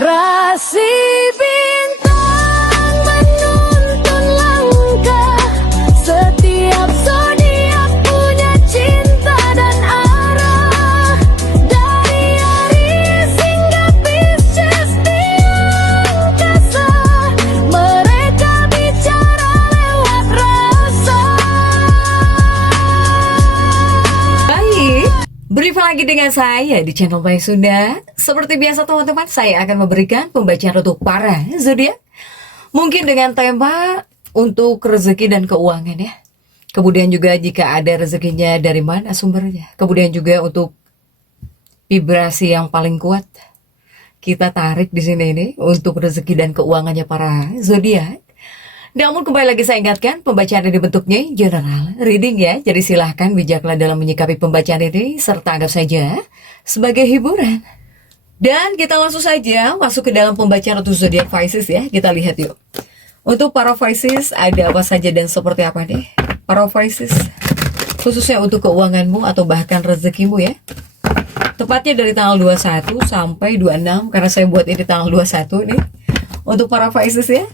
Rasi bintang menuntun langkah, setiap zodiak punya cinta dan arah. Dari Aries hingga Pisces di angkasa, mereka bicara lewat rasa. Baik, berjumpa lagi dengan saya di channel Baik Sunda. Seperti biasa teman-teman, saya akan memberikan pembacaan untuk para zodiak. Mungkin dengan tema untuk rezeki dan keuangan ya. Kemudian juga jika ada rezekinya dari mana sumbernya. Kemudian juga untuk vibrasi yang paling kuat kita tarik di sini ini untuk rezeki dan keuangannya para zodiak. Namun kembali lagi saya ingatkan, pembacaan ini bentuknya general reading ya. Jadi silahkan bijaklah dalam menyikapi pembacaan ini, serta anggap saja sebagai hiburan. Dan kita langsung saja masuk ke dalam pembacaan untuk zodiak Pisces ya. Kita lihat yuk. Untuk para Pisces ada apa saja dan seperti apa nih? Para Pisces, khususnya untuk keuanganmu atau bahkan rezekimu ya. Tepatnya dari tanggal 21 sampai 26, karena saya buat ini tanggal 21 nih. Untuk para Pisces ya.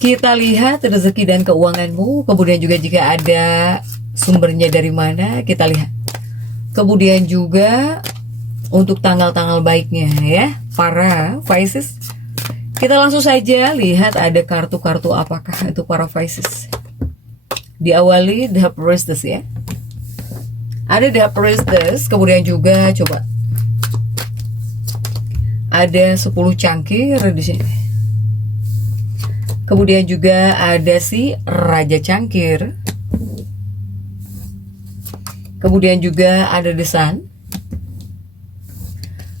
Kita lihat rezeki dan keuanganmu, kemudian juga jika ada sumbernya dari mana, kita lihat. Kemudian juga untuk tanggal-tanggal baiknya ya, para Pisces. Kita langsung saja lihat ada kartu-kartu apakah untuk para Pisces. Diawali The Priestess ya. Ada The Priestess, kemudian juga coba. Ada 10 cangkir di sini. Kemudian juga ada si Raja Cangkir. Kemudian juga ada The Sun.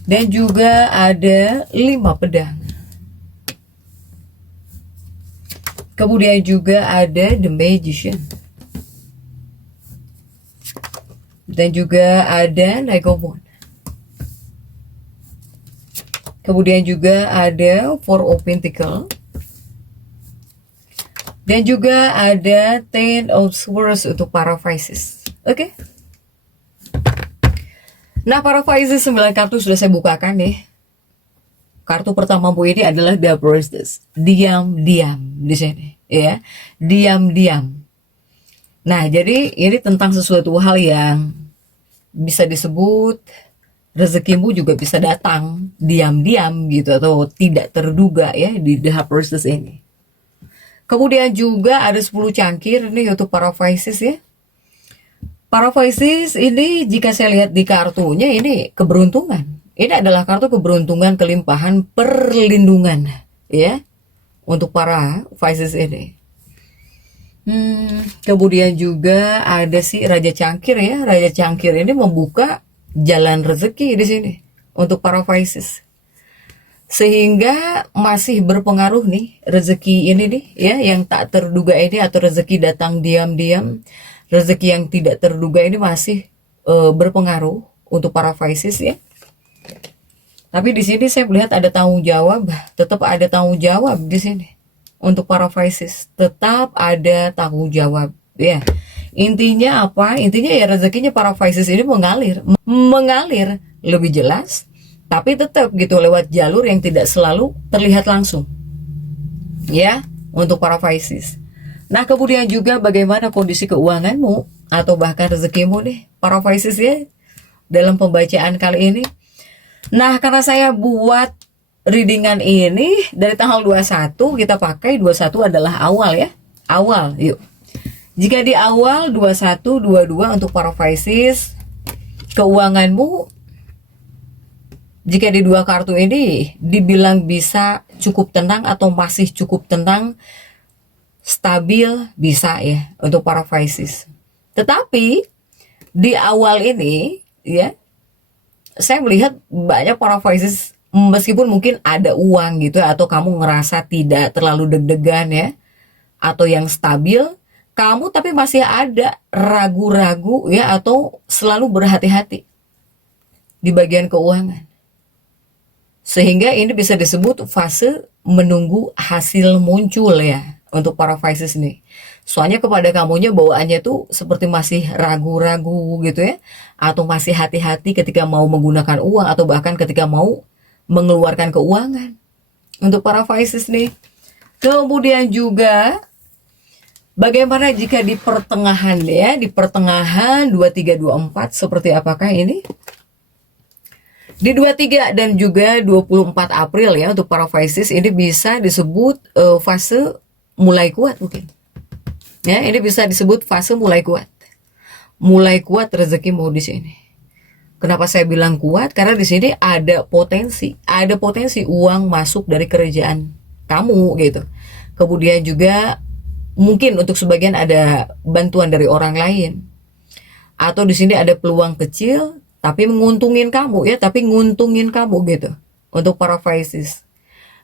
Dan juga ada 5 pedang. Kemudian juga ada The Magician. Dan juga ada Knight of Wands. Kemudian juga ada Four of Pentacles. Dan juga ada Ten of Swords untuk para Pisces. Oke. Nah, para Pisces 9 kartu sudah saya bukakan nih. Kartu pertama Bu ini adalah The Priestess. Diam-diam di sini, ya. Diam-diam. Nah, jadi ini tentang sesuatu hal yang bisa disebut rezekimu juga bisa datang diam-diam gitu atau tidak terduga ya di The Priestess ini. Kemudian juga ada 10 cangkir nih untuk para Pisces ya. Para Pisces ini jika saya lihat di kartunya ini keberuntungan. Ini adalah kartu keberuntungan, kelimpahan, perlindungan ya untuk para Pisces ini. Kemudian juga ada si Raja Cangkir ya. Raja Cangkir ini membuka jalan rezeki di sini untuk para Pisces. Sehingga masih berpengaruh nih rezeki ini nih ya yang tak terduga ini atau rezeki datang diam-diam. Rezeki yang tidak terduga ini masih berpengaruh untuk para Pisces ya. Tapi di sini saya melihat ada tanggung jawab, tetap ada tanggung jawab di sini untuk para Pisces. Tetap ada tanggung jawab ya. Intinya apa? Intinya ya rezekinya para Pisces ini mengalir lebih jelas, tapi tetap gitu lewat jalur yang tidak selalu terlihat langsung. Ya, untuk para Pisces. Nah, kemudian juga bagaimana kondisi keuanganmu atau bahkan rezekimu nih, para Pisces ya, dalam pembacaan kali ini. Nah, karena saya buat readingan ini dari tanggal 21, kita pakai 21 adalah awal ya. Awal, yuk. Jika di awal 21, 22 untuk para Pisces, keuanganmu, jika di dua kartu ini dibilang bisa cukup tenang atau masih cukup tenang, stabil bisa ya untuk para Pisces. Tetapi di awal ini ya saya melihat banyak para Pisces meskipun mungkin ada uang gitu atau kamu ngerasa tidak terlalu deg-degan ya atau yang stabil, kamu tapi masih ada ragu-ragu ya atau selalu berhati-hati di bagian keuangan. Sehingga ini bisa disebut fase menunggu hasil muncul ya untuk para Pisces nih. Soalnya kepada kamunya bawaannya tuh seperti masih ragu-ragu gitu ya. Atau masih hati-hati ketika mau menggunakan uang atau bahkan ketika mau mengeluarkan keuangan untuk para Pisces nih. Kemudian juga bagaimana jika di pertengahan ya, di pertengahan 23-24 seperti apakah ini? Di 23 dan juga 24 April ya untuk para Pisces ini bisa disebut fase mulai kuat mungkin. Ya, ini bisa disebut fase mulai kuat. Mulai kuat rezekimu di sini. Kenapa saya bilang kuat? Karena di sini ada potensi uang masuk dari kerjaan kamu gitu. Kemudian juga mungkin untuk sebagian ada bantuan dari orang lain. Atau di sini ada peluang kecil tapi menguntungin kamu ya, tapi nguntungin kamu gitu untuk para Pisces.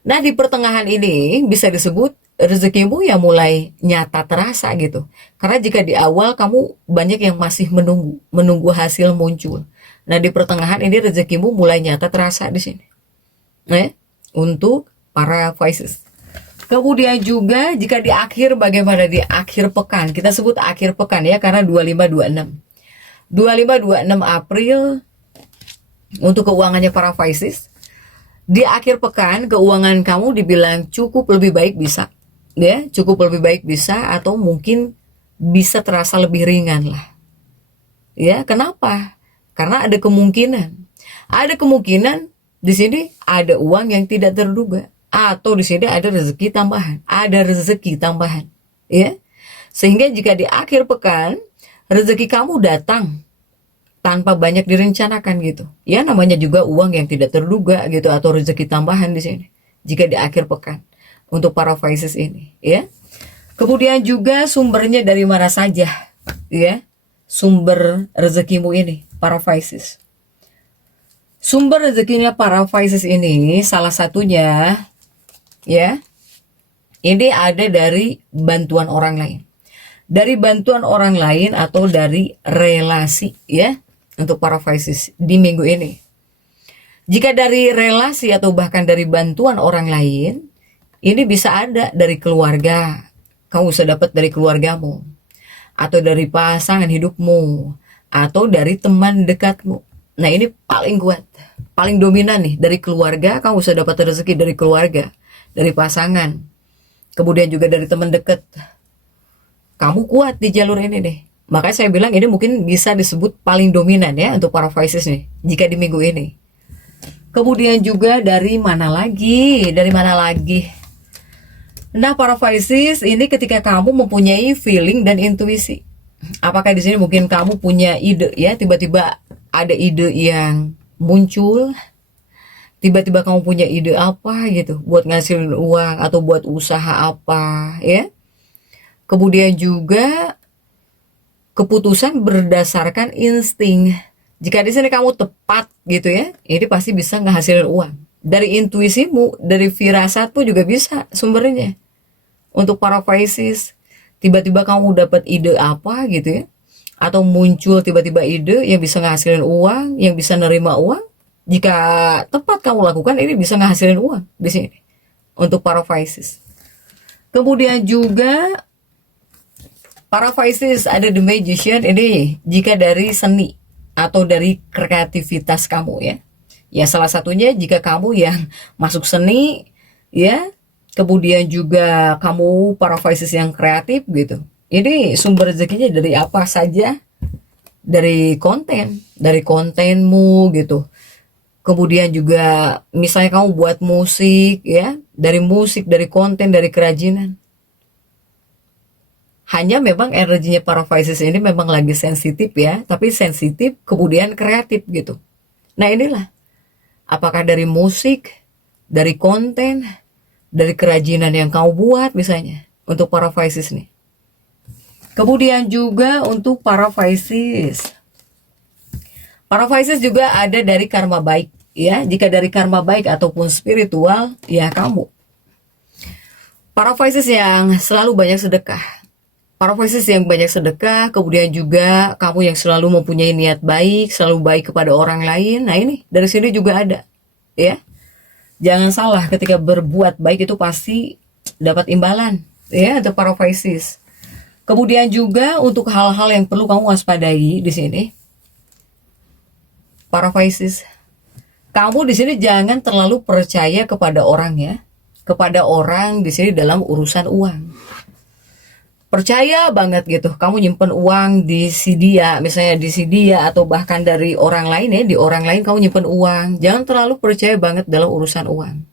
Nah, di pertengahan ini bisa disebut rezekimu ya mulai nyata terasa gitu. Karena jika di awal kamu banyak yang masih menunggu hasil muncul. Nah, di pertengahan ini rezekimu mulai nyata terasa di sini. Untuk para Pisces. Kemudian juga jika di akhir, bagaimana di akhir pekan? Kita sebut akhir pekan ya, karena 25-26. 25-26 April untuk keuangannya para Pisces. Di akhir pekan keuangan kamu dibilang cukup lebih baik bisa. Ya, cukup lebih baik bisa atau mungkin bisa terasa lebih ringan lah. Ya, kenapa? Karena ada kemungkinan. Ada kemungkinan di sini ada uang yang tidak terduga atau di sini ada rezeki tambahan. Ada rezeki tambahan, ya. Sehingga jika di akhir pekan rezeki kamu datang tanpa banyak direncanakan gitu. Ya, namanya juga uang yang tidak terduga gitu atau rezeki tambahan di sini. Jika di akhir pekan untuk para Pisces ini, ya. Kemudian juga sumbernya dari mana saja, ya. Sumber rezekimu ini para Pisces. Sumber rezekinya para Pisces ini salah satunya ya. Ini ada dari bantuan orang lain. Dari bantuan orang lain atau dari relasi ya untuk para Pisces di minggu ini. Jika dari relasi atau bahkan dari bantuan orang lain, ini bisa ada dari keluarga. Kamu bisa dapat dari keluargamu atau dari pasangan hidupmu atau dari teman dekatmu. Nah, ini paling kuat, paling dominan nih dari keluarga. Kamu bisa dapat rezeki dari keluarga, dari pasangan, kemudian juga dari teman dekat. Kamu kuat di jalur ini deh. Makanya saya bilang ini mungkin bisa disebut paling dominan ya untuk para Pisces nih jika di minggu ini. Kemudian juga dari mana lagi? Dari mana lagi? Nah, para Pisces ini ketika kamu mempunyai feeling dan intuisi. Apakah di sini mungkin kamu punya ide ya, tiba-tiba ada ide yang muncul. Tiba-tiba kamu punya ide apa gitu buat ngasilin uang atau buat usaha apa ya. Kemudian juga keputusan berdasarkan insting. Jika di sini kamu tepat gitu ya, ini pasti bisa ngehasilin uang. Dari intuisimu, dari firasatmu juga bisa sumbernya. Untuk para Pisces, tiba-tiba kamu dapat ide apa gitu ya, atau muncul tiba-tiba ide yang bisa ngehasilin uang, yang bisa nerima uang. Jika tepat kamu lakukan, ini bisa ngehasilin uang di sini untuk para Pisces. Kemudian juga para Pisces ada The Magician ini jika dari seni atau dari kreativitas kamu ya. Ya, salah satunya jika kamu yang masuk seni ya, kemudian juga kamu para Pisces yang kreatif gitu. Ini sumber rezekinya dari apa saja? Dari kontenmu gitu. Kemudian juga misalnya kamu buat musik ya, dari musik, dari konten, dari kerajinan. Hanya memang energinya para Pisces ini memang lagi sensitif ya, tapi sensitif kemudian kreatif gitu. Nah, inilah apakah dari musik, dari konten, dari kerajinan yang kamu buat misalnya untuk para Pisces nih. Kemudian juga untuk para Pisces. Para Pisces juga ada dari karma baik ya. Jika dari karma baik ataupun spiritual ya kamu. Para Pisces yang selalu banyak sedekah. Para Pisces yang banyak sedekah, kemudian juga kamu yang selalu mempunyai niat baik, selalu baik kepada orang lain. Nah, ini dari sini juga ada ya. Jangan salah, ketika berbuat baik itu pasti dapat imbalan ya untuk para Pisces. Kemudian juga untuk hal-hal yang perlu kamu waspadai di sini. Para Pisces, Kamu di sini jangan terlalu percaya kepada orang ya. Kepada orang di sini dalam urusan uang. Percaya banget gitu, kamu nyimpen uang di si dia, misalnya di si dia atau bahkan dari orang lain ya, di orang lain kamu nyimpen uang. Jangan terlalu percaya banget dalam urusan uang.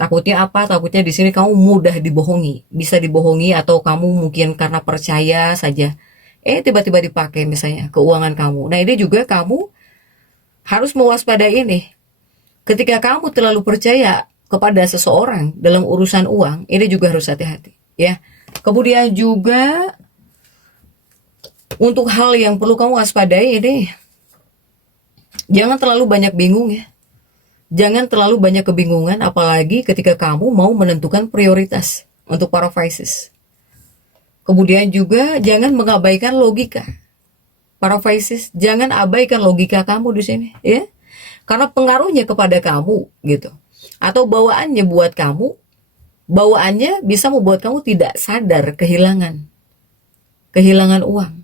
Takutnya apa? Takutnya di sini kamu mudah dibohongi, bisa dibohongi atau kamu mungkin karena percaya saja, tiba-tiba dipakai misalnya keuangan kamu. Nah ini juga kamu harus mewaspadai ini. Ketika kamu terlalu percaya kepada seseorang dalam urusan uang, ini juga harus hati-hati ya. Kemudian juga untuk hal yang perlu kamu waspadai ini, jangan terlalu banyak bingung ya. Jangan terlalu banyak kebingungan, apalagi ketika kamu mau menentukan prioritas untuk para Pisces. Kemudian juga jangan mengabaikan logika. Para Pisces, jangan abaikan logika kamu di sini ya. Karena pengaruhnya kepada kamu gitu. Atau bawaannya buat kamu, bawaannya bisa membuat kamu tidak sadar kehilangan uang.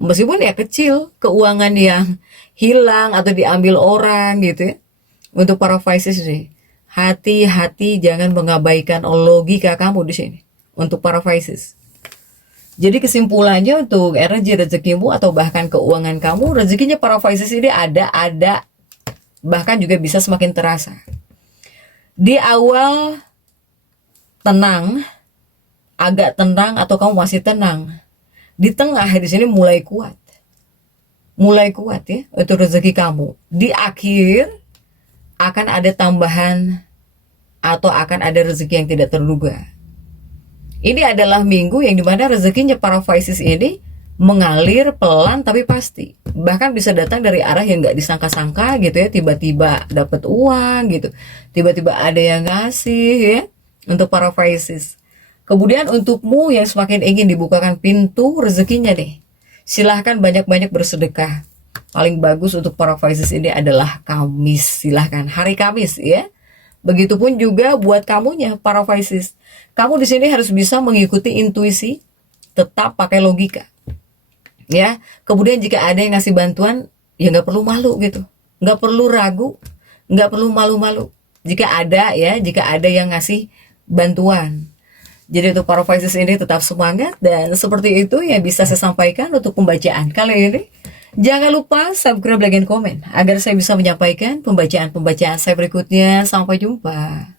Meskipun ya kecil, keuangan yang hilang atau diambil orang gitu ya. Untuk para Pisces nih, hati-hati jangan mengabaikan logika kamu di sini. Untuk para Pisces. Jadi kesimpulannya untuk energi rezekimu atau bahkan keuangan kamu, rezekinya para Pisces ini ada, bahkan juga bisa semakin terasa. Di awal tenang, agak tenang atau kamu masih tenang. Di tengah di sini mulai kuat ya untuk rezeki kamu. Di akhir akan ada tambahan atau akan ada rezeki yang tidak terduga. Ini adalah minggu yang dimana rezekinya para Pisces ini mengalir pelan tapi pasti. Bahkan bisa datang dari arah yang gak disangka-sangka gitu ya. Tiba-tiba dapat uang gitu. Tiba-tiba ada yang ngasih ya. Untuk para Pisces. Kemudian untukmu yang semakin ingin dibukakan pintu rezekinya nih, silahkan banyak-banyak bersedekah. Paling bagus untuk para Pisces ini adalah Kamis. Silahkan hari Kamis ya. Begitupun juga buat kamunya para Pisces. Kamu di sini harus bisa mengikuti intuisi, tetap pakai logika. Ya. Kemudian jika ada yang ngasih bantuan, ya nggak perlu malu gitu. Nggak perlu ragu, nggak perlu malu-malu. Jika ada yang ngasih bantuan. Jadi untuk para Pisces ini tetap semangat, dan seperti itu yang bisa saya sampaikan untuk pembacaan kali ini. Jangan lupa subscribe, like, dan komen agar saya bisa menyampaikan pembacaan-pembacaan saya berikutnya. Sampai jumpa.